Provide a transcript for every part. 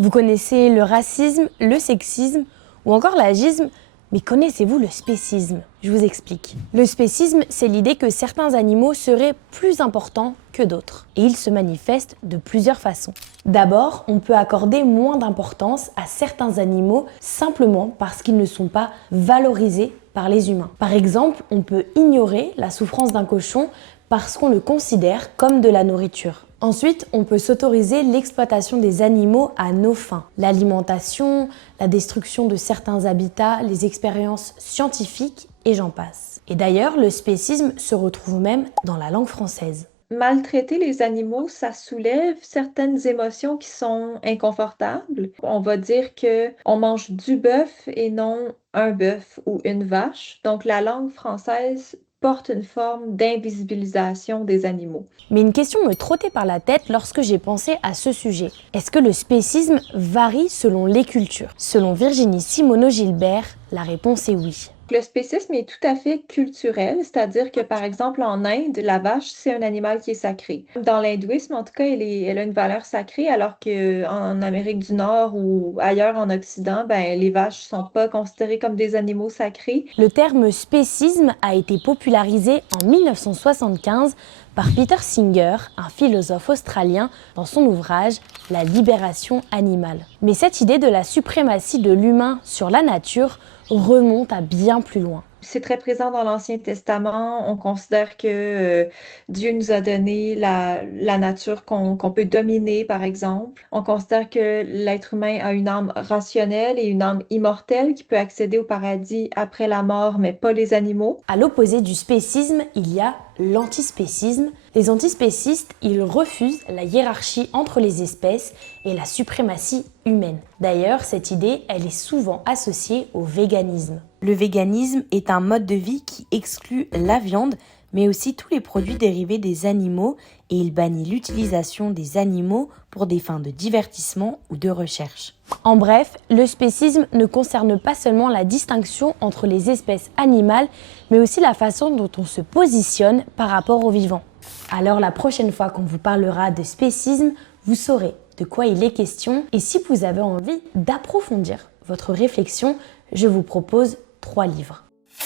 Vous connaissez le racisme, le sexisme ou encore l'agisme, mais connaissez-vous le spécisme? Je vous explique. Le spécisme, c'est l'idée que certains animaux seraient plus importants que d'autres. Et il se manifeste de plusieurs façons. D'abord, on peut accorder moins d'importance à certains animaux simplement parce qu'ils ne sont pas valorisés par les humains. Par exemple, on peut ignorer la souffrance d'un cochon parce qu'on le considère comme de la nourriture. Ensuite, on peut s'autoriser l'exploitation des animaux à nos fins. L'alimentation, la destruction de certains habitats, les expériences scientifiques et j'en passe. Et d'ailleurs, le spécisme se retrouve même dans la langue française. Maltraiter les animaux, ça soulève certaines émotions qui sont inconfortables. On va dire que on mange du bœuf et non un bœuf ou une vache. Donc la langue française porte une forme d'invisibilisation des animaux. Mais une question me trottait par la tête lorsque j'ai pensé à ce sujet. Est-ce que le spécisme varie selon les cultures? Selon Virginie Simoneau-Gilbert, la réponse est oui. Le spécisme est tout à fait culturel, c'est-à-dire que par exemple en Inde, la vache, c'est un animal qui est sacré. Dans l'hindouisme, en tout cas, elle a une valeur sacrée, alors qu'en Amérique du Nord ou ailleurs en Occident, ben, les vaches sont pas considérées comme des animaux sacrés. Le terme spécisme a été popularisé en 1975 par Peter Singer, un philosophe australien, dans son ouvrage La libération animale. Mais cette idée de la suprématie de l'humain sur la nature remonte à bien plus loin. C'est très présent dans l'Ancien Testament. On considère que Dieu nous a donné la nature qu'on peut dominer, par exemple. On considère que l'être humain a une âme rationnelle et une âme immortelle qui peut accéder au paradis après la mort, mais pas les animaux. À l'opposé du spécisme, il y a l'antispécisme. Les antispécistes, ils refusent la hiérarchie entre les espèces et la suprématie humaine. D'ailleurs, cette idée, elle est souvent associée au véganisme. Le véganisme est un mode de vie qui exclut la viande, mais aussi tous les produits dérivés des animaux, et il bannit l'utilisation des animaux pour des fins de divertissement ou de recherche. En bref, le spécisme ne concerne pas seulement la distinction entre les espèces animales, mais aussi la façon dont on se positionne par rapport aux vivants. Alors la prochaine fois qu'on vous parlera de spécisme, vous saurez de quoi il est question, et si vous avez envie d'approfondir votre réflexion, je vous propose 3 livres.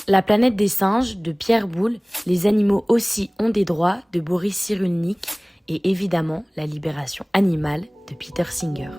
La planète des singes de Pierre Boulle, Les animaux aussi ont des droits de Boris Cyrulnik et évidemment La libération animale de Peter Singer.